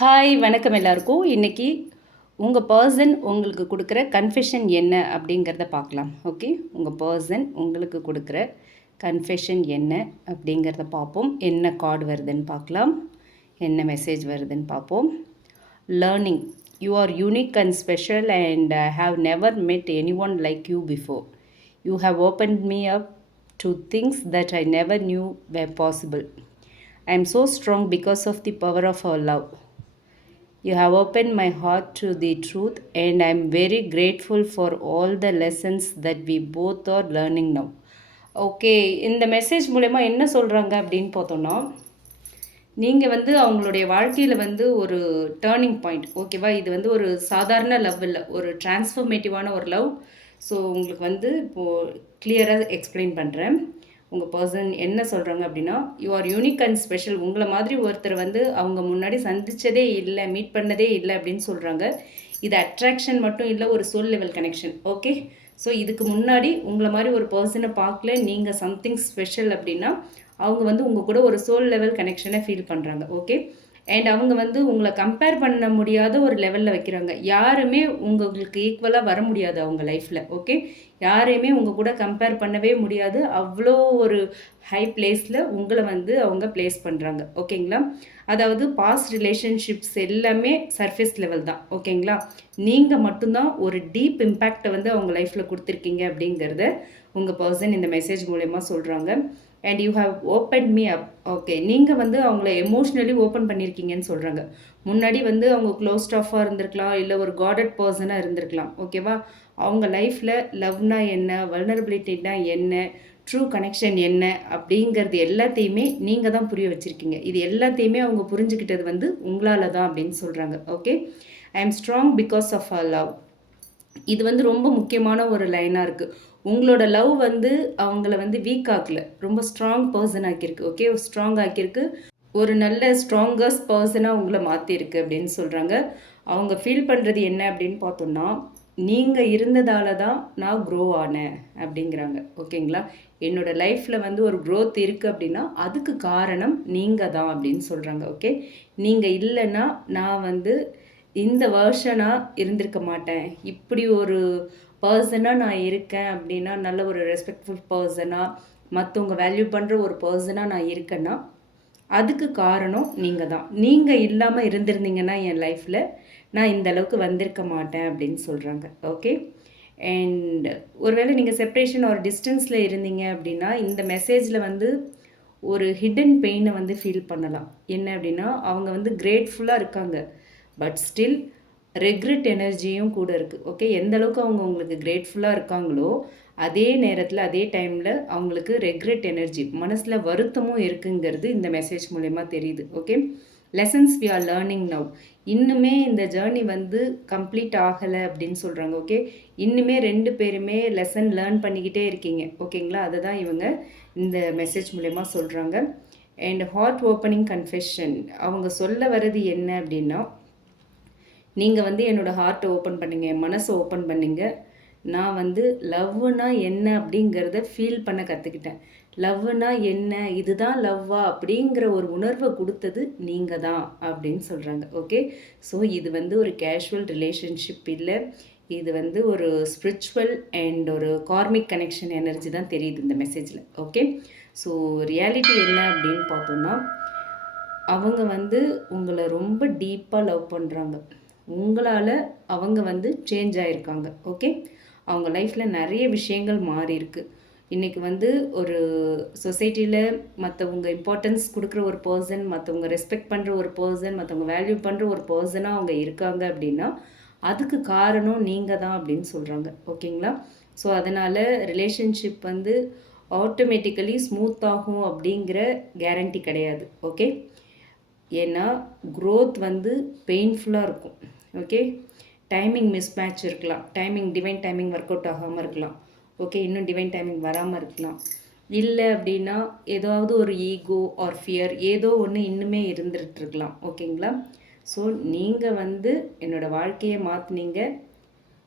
Hi வணக்கம் எல்லாருக்கும். இன்றைக்கி உங்கள் பர்சன் உங்களுக்கு கொடுக்குற கன்ஃபெஷன் என்ன அப்படிங்கிறத பார்க்கலாம். ஓகே, உங்கள் பர்சன் உங்களுக்கு கொடுக்குற கன்ஃபெஷன் என்ன அப்படிங்கிறத பார்ப்போம். என்ன கார்டு வருதுன்னு பார்க்கலாம், என்ன மெசேஜ் வருதுன்னு பார்ப்போம். Learning, you are unique and special and I have never met any one like you before. You have opened me up to things that I never knew were possible. I am so strong because of the power of our love. You have opened my heart to the truth and I am very grateful for all the lessons that we both are learning now. Okay, இந்த message மூலமா என்ன சொல்கிறாங்க அப்படின்னு பார்த்தோன்னா, நீங்கள் அவங்களுடைய வாழ்க்கையில் ஒரு டேர்னிங் பாயிண்ட். ஓகேவா, இது ஒரு சாதாரண லவ் இல்லை, ஒரு டிரான்ஸ்ஃபர்மேட்டிவான ஒரு லவ். ஸோ உங்களுக்கு இப்போது கிளியராக எக்ஸ்பிளைன் பண்ணுறேன். உங்கள் பர்சன் என்ன சொல்கிறாங்க அப்படின்னா, you are unique and special. உங்களை மாதிரி ஒருத்தர் அவங்க முன்னாடி சந்தித்ததே இல்லை, மீட் பண்ணதே இல்லை அப்படின்னு சொல்கிறாங்க. இது அட்ராக்ஷன் மட்டும் இல்லை, ஒரு soul level connection. Okay, so இதுக்கு முன்னாடி உங்களை மாதிரி ஒரு பர்சனை பார்க்கல, நீங்கள் சம்திங் ஸ்பெஷல் அப்படின்னா அவங்க உங்கள் கூட ஒரு சோல் லெவல் கனெக்ஷனை ஃபீல் பண்ணுறாங்க. ஓகே, அண்ட் அவங்க உங்களை கம்பேர் பண்ண முடியாத ஒரு லெவலில் வைக்கிறாங்க. யாருமே உங்களுக்கு ஈக்குவலாக வர முடியாது அவங்க லைஃப்பில். ஓகே, யாரையுமே உங்கள் கூட கம்பேர் பண்ணவே முடியாது. அவ்வளோ ஒரு ஹை பிளேஸில் உங்களை அவங்க பிளேஸ் பண்ணுறாங்க. ஓகேங்களா, அதாவது பாஸ்ட் ரிலேஷன்ஷிப்ஸ் எல்லாமே சர்ஃபேஸ் லெவல் தான். ஓகேங்களா, நீங்கள் மட்டும்தான் ஒரு டீப் இம்பேக்டை அவங்க லைஃப்பில் கொடுத்துருக்கீங்க அப்படிங்கிறத உங்கள் பர்சன் இந்த மெசேஜ் மூலயமா சொல்கிறாங்க. And you have open me up. Okay, நீங்கள் அவங்கள எமோஷ்னலி ஓப்பன் பண்ணியிருக்கீங்கன்னு சொல்கிறாங்க. முன்னாடி அவங்க க்ளோஸ்ட் ஆஃபாக இருந்திருக்கலாம், இல்லை ஒரு காடட் பர்சனாக இருந்திருக்கலாம். ஓகேவா, அவங்க லைஃப்பில் லவ்னா என்ன, வல்னரபிலிட்டினா என்ன, ட்ரூ கனெக்ஷன் என்ன அப்படிங்கிறது எல்லாத்தையுமே நீங்கள் தான் புரிய வச்சுருக்கீங்க. இது எல்லாத்தையுமே அவங்க புரிஞ்சுக்கிட்டது உங்களால் தான் அப்படின்னு சொல்கிறாங்க. Okay, I am strong because of our love. இது ரொம்ப முக்கியமான ஒரு லைனாக இருக்குது. உங்களோட லவ் அவங்கள வீக் ஆக்கல, ரொம்ப ஸ்ட்ராங் பர்சன் ஆக்கியிருக்கு. ஓகே, ஸ்ட்ராங் ஆக்கியிருக்கு, ஒரு நல்ல ஸ்ட்ராங்கஸ்ட் பர்சனாக உங்களை மாற்றிருக்கு அப்படின்னு சொல்கிறாங்க. அவங்க ஃபீல் பண்ணுறது என்ன அப்படின்னு பார்த்தோன்னா, நீங்கள் இருந்ததால தான் நான் க்ரோ ஆனேன் அப்படிங்கிறாங்க. ஓகேங்களா, என்னோடய லைஃப்பில் ஒரு க்ரோத் இருக்குது அப்படின்னா அதுக்கு காரணம் நீங்கள் தான் அப்படின்னு சொல்கிறாங்க. ஓகே, நீங்கள் இல்லைன்னா நான் இந்த வேர்ஷனாக இருந்திருக்க மாட்டேன். இப்படி ஒரு பர்சனாக நான் இருக்கேன் அப்படின்னா, நல்ல ஒரு ரெஸ்பெக்ட்ஃபுல் பர்சனாக, மற்றவங்க வேல்யூ பண்ணுற ஒரு பர்சனாக நான் இருக்கேன்னா அதுக்கு காரணம் நீங்கள் தான். நீங்கள் இல்லாமல் இருந்திருந்தீங்கன்னா என் லைஃப்பில் நான் இந்த அளவுக்கு வந்திருக்க மாட்டேன் அப்படின்னு சொல்கிறாங்க. ஓகே, அண்ட் ஒருவேளை நீங்கள் செப்ரேஷன் ஒரு டிஸ்டன்ஸில் இருந்தீங்க அப்படின்னா இந்த மெசேஜில் ஒரு ஹிடன் பெயினை ஃபீல் பண்ணலாம். என்ன அப்படின்னா, அவங்க கிரேட்ஃபுல்லாக இருக்காங்க, பட் ஸ்டில் ரெக்ரெட் எனர்ஜியும் கூட இருக்குது. ஓகே, எந்த அளவுக்கு அவங்க உங்களுக்கு கிரேட்ஃபுல்லாக இருக்காங்களோ அதே நேரத்தில் அதே டைமில் அவங்களுக்கு ரெக்ரெட் எனர்ஜி, மனசில் வருத்தமும் இருக்குங்கிறது இந்த மெசேஜ் மூலயமா தெரியுது. Okay, lessons we are learning now. இன்னுமே இந்த ஜேர்னி கம்ப்ளீட் ஆகலை அப்படின்னு சொல்கிறாங்க. ஓகே, இன்னுமே 2 பேருமே லெசன் லேர்ன் பண்ணிக்கிட்டே இருக்கீங்க. ஓகேங்களா, அதை தான் இவங்க இந்த மெசேஜ் மூலயமா சொல்கிறாங்க. அண்ட் ஹார்ட் ஓப்பனிங் கன்ஃபெஷன், அவங்க சொல்ல வர்றது என்ன அப்படின்னா, நீங்கள் என்னோடய ஹார்ட்டை ஓப்பன் பண்ணிங்க, என் மனசை ஓப்பன் பண்ணிங்க. நான் லவ்னா என்ன அப்படிங்கிறத ஃபீல் பண்ண கற்றுக்கிட்டேன். லவ்னா என்ன, இதுதான் லவ்வா அப்படிங்கிற ஒரு உணர்வை கொடுத்தது நீங்கள் தான் அப்படின்னு சொல்கிறாங்க. ஓகே, ஸோ இது ஒரு கேஷுவல் ரிலேஷன்ஷிப் இல்லை, இது ஒரு ஸ்பிரிச்சுவல் அண்ட் ஒரு கார்மிக் கனெக்ஷன் எனர்ஜி தான் தெரியுது இந்த மெசேஜில். ஓகே, ஸோ ரியாலிட்டி என்ன அப்படின்னு பார்த்தோன்னா, அவங்க உங்களை ரொம்ப டீப்பாக லவ் பண்ணுறாங்க. உங்களால் அவங்க சேஞ்ச் ஆகிருக்காங்க. ஓகே, அவங்க லைஃப்பில் நிறைய விஷயங்கள் மாறி இருக்கு. இன்றைக்கி ஒரு சொசைட்டியில் மற்றவங்க இம்பார்ட்டன்ஸ் கொடுக்குற ஒரு பர்சன், மற்றவங்க ரெஸ்பெக்ட் பண்ணுற ஒரு பர்சன், மற்றவங்க வேல்யூ பண்ணுற ஒரு பர்சனாக அவங்க இருக்காங்க அப்படின்னா அதுக்கு காரணம் நீங்கள் தான் அப்படின்னு சொல்கிறாங்க. ஓகேங்களா, ஸோ அதனால் ரிலேஷன்ஷிப் ஆட்டோமேட்டிக்கலி ஸ்மூத் ஆகும் அப்படிங்கிற கேரண்டி கிடையாது. ஓகே, ஏன்னா க்ரோத் பெயின்ஃபுல்லாக இருக்கும். ஓகே, டைமிங் மிஸ்மேட்ச் இருக்கலாம், டிவைன் டைமிங் ஒர்க் அவுட் ஆகாமல் இருக்கலாம். ஓகே, இன்னும் டிவைன் டைமிங் வராமல் இருக்கலாம். இல்லை அப்படின்னா ஏதாவது ஒரு ஈகோ ஆர் ஃபியர் ஏதோ ஒன்று இன்னுமே இருந்துகிட்ருக்கலாம். ஓகேங்களா, ஸோ நீங்கள் என்னோடய வாழ்க்கையை மாற்றினீங்க.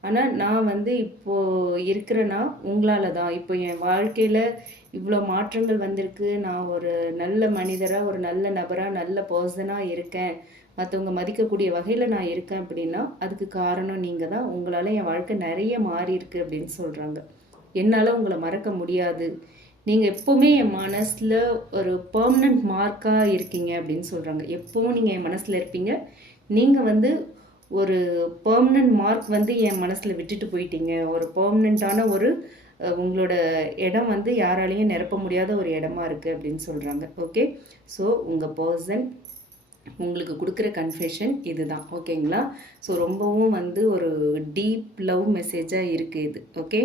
ஆனால் நான் இப்போது இருக்கிறேன்னா உங்களால் தான். இப்போ என் வாழ்க்கையில் இவ்வளோ மாற்றங்கள் வந்திருக்கு. நான் ஒரு நல்ல மனிதராக, ஒரு நல்ல நபராக, நல்ல பர்சனாக இருக்கேன். மற்றவங்க மதிக்கக்கூடிய வகையில் நான் இருக்கேன் அப்படின்னா அதுக்கு காரணம் நீங்கள் தான். உங்களால் என் வாழ்க்கை நிறைய மாறி இருக்கு அப்படின்னு சொல்கிறாங்க. என்னால் உங்களை மறக்க முடியாது, நீங்கள் எப்போவுமே என் மனசில் ஒரு பெர்மனண்ட் மார்க்காக இருக்கீங்க அப்படின்னு சொல்கிறாங்க. எப்போவும் நீங்கள் என் மனசில் இருப்பீங்க. நீங்கள் வந்து ஒரு பெர்மனண்ட் மார்க் வந்து என் மனசில் விட்டுட்டு போயிட்டீங்க. ஒரு பெர்மனண்ட்டான ஒரு உங்களோட இடம் வந்து யாராலையும் நிரப்ப முடியாத ஒரு இடமா இருக்குது அப்படின்னு சொல்கிறாங்க. ஓகே, ஸோ உங்கள் பர்சன் உங்களுக்கு கொடுக்குற கன்ஃபெஷன் இதுதான். ஓகேங்களா? ஸோ ரொம்பவும் வந்து ஒரு டீப் லவ் மெசேஜாக இருக்குது இது. ஓகே,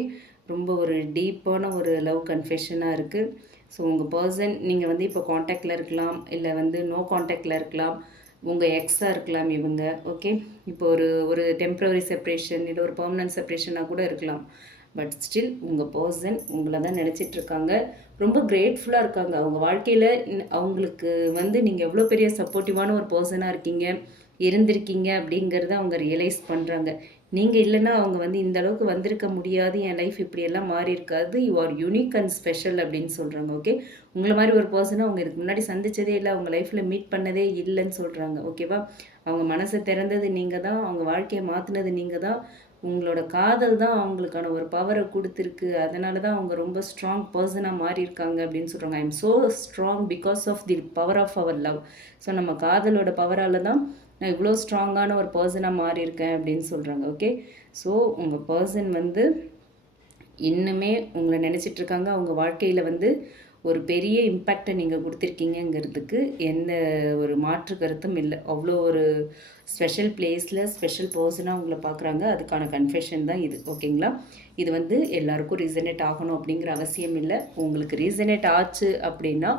ரொம்ப ஒரு டீப்பான ஒரு லவ் கன்ஃபெஷனாக இருக்குது. ஸோ உங்கள் பர்சன் நீங்கள் வந்து இப்போ காண்டாக்டில் இருக்கலாம், இல்லை வந்து நோ காண்டாக்டில் இருக்கலாம், உங்கள் எக்ஸாக இருக்கலாம் இவங்க. ஓகே, இப்போ ஒரு ஒரு டெம்ப்ரவரி செப்ரேஷன் இல்லை ஒரு பெர்மனன்ட் செப்ரேஷனாக கூட இருக்கலாம். பட் ஸ்டில் உங்கள் பர்சன் உங்களை தான் நினச்சிட்ருக்காங்க. ரொம்ப கிரேட்ஃபுல்லாக இருக்காங்க. அவங்க வாழ்க்கையில் அவங்களுக்கு வந்து நீங்கள் எவ்வளோ பெரிய சப்போர்ட்டிவான ஒரு பர்சனாக இருக்கீங்க, இருந்திருக்கீங்க அப்படிங்கிறத அவங்க ரியலைஸ் பண்ணுறாங்க. நீங்கள் இல்லைன்னா அவங்க வந்து இந்த அளவுக்கு வந்திருக்க முடியாது, என் லைஃப் இப்படியெல்லாம் மாறி இருக்காது, you are unique and special அப்படின்னு சொல்கிறாங்க. ஓகே, உங்களை மாதிரி ஒரு பர்சனை அவங்க இதுக்கு முன்னாடி சந்தித்ததே இல்லை, அவங்க லைஃப்பில் மீட் பண்ணதே இல்லைன்னு சொல்கிறாங்க. ஓகேவா? அவங்க மனசை திறந்தது நீங்கள் தான், அவங்க வாழ்க்கையை மாற்றினது நீங்கள் தான். உங்களோட காதல் தான் அவங்களுக்கான ஒரு பவரை கொடுத்துருக்கு. அதனால தான் அவங்க ரொம்ப ஸ்ட்ராங் பர்சனாக மாறியிருக்காங்க அப்படின்னு சொல்கிறாங்க. I am so strong because of the power of our love. So நம்ம காதலோட பவரால் தான் நான் இவ்வளோ ஸ்ட்ராங்கான ஒரு பர்சனாக மாறியிருக்கேன் அப்படின்னு சொல்கிறாங்க. ஓகே, ஸோ உங்கள் பர்சன் வந்து இன்னுமே உங்களை நினச்சிட்ருக்காங்க. அவங்க வாழ்க்கையில் வந்து ஒரு பெரிய இம்பேக்டை நீங்கள் கொடுத்துருக்கீங்கிறதுக்கு எந்த ஒரு மாற்று கருத்தும் இல்லை. அவ்வளோ ஒரு ஸ்பெஷல் பிளேஸில் ஸ்பெஷல் பர்சனாக உங்களை பார்க்குறாங்க. அதுக்கான கன்ஃபெஷன் தான் இது. ஓகேங்களா? இது வந்து எல்லாருக்கும் ரீசனேட் ஆகணும் அப்படிங்கிற அவசியம் இல்லை. உங்களுக்கு ரீசனேட் ஆச்சு அப்படின்னா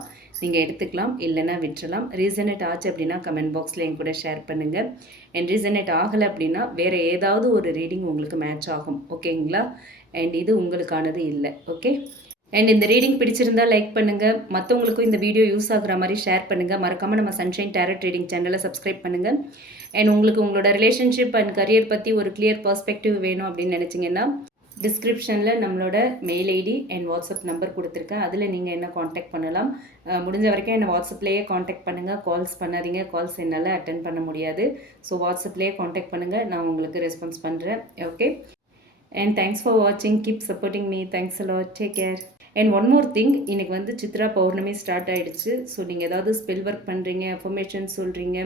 நீங்கள் எடுத்துக்கலாம், இல்லைன்னா விட்டுறலாம். ரீசனேட் ஆச்சு அப்படின்னா கமெண்ட் பாக்ஸில் என் கூட ஷேர் பண்ணுங்கள். அண்ட் ரீசனேட் ஆகலை அப்படின்னா வேறு ஏதாவது ஒரு ரீடிங் உங்களுக்கு மேட்ச் ஆகும். ஓகேங்களா? அண்ட் இது உங்களுக்கானது இல்லை. ஓகே, அண்ட் இந்த ரீடிங் பிடிச்சிருந்தா லைக் பண்ணுங்கள், மற்றவங்களுக்கும் இந்த வீடியோ யூஸ் ஆகுற மாதிரி ஷேர் பண்ணுங்கள். மறக்காமல் நம்ம சன்ஷைன் டேரட் ரீடிங் சேனலை சப்ஸ்கிரைப் பண்ணுங்கள். அண்ட் உங்களுக்கு உங்களோட ரிலேஷன்ஷிப் அண்ட் கரியர் பற்றி ஒரு கிளியர் பர்ஸ்பெக்டிவ் வேணும் அப்படின்னு நினச்சிங்கன்னா டிஸ்கிரிப்ஷனில் நம்மளோட mail ID and WhatsApp number கொடுத்துருக்கேன். அதில் நீங்கள் என்ன காண்டாக்ட் பண்ணலாம். முடிஞ்ச வரைக்கும் என்னை வாட்ஸ்அப்லேயே காண்டாக்ட் பண்ணுங்கள். கால்ஸ் பண்ணாதீங்க, கால்ஸ் என்னால் அட்டன் பண்ண முடியாது. ஸோ வாட்ஸ்அப்லேயே காண்டாக்ட் பண்ணுங்கள், நான் உங்களுக்கு ரெஸ்பான்ஸ் பண்ணுறேன். Okay, and thanks for watching, keep supporting me, thanks a lot, take care. And one more thing, இன்றைக்கி வந்து சித்ரா பௌர்ணமி ஸ்டார்ட் ஆகிடுச்சு. ஸோ நீங்கள் ஏதாவது ஸ்பெல் ஒர்க் பண்ணுறீங்க, அஃபர்மேஷன் சொல்கிறீங்க,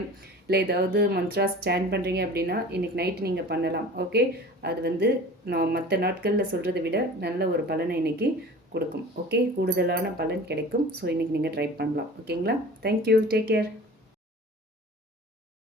இல்லை ஏதாவது மந்த்ராஸ் ஸ்டாண்ட் பண்ணுறீங்க அப்படின்னா இன்றைக்கி நைட்டு நீங்கள் பண்ணலாம். ஓகே, அது வந்து நான் மற்ற நாட்களில் சொல்கிறத விட நல்ல ஒரு பலனை இன்றைக்கி கொடுக்கும். ஓகே, கூடுதலான பலன் கிடைக்கும். ஸோ இன்றைக்கி நீங்கள் ட்ரை பண்ணலாம். ஓகேங்களா? Thank you, take care.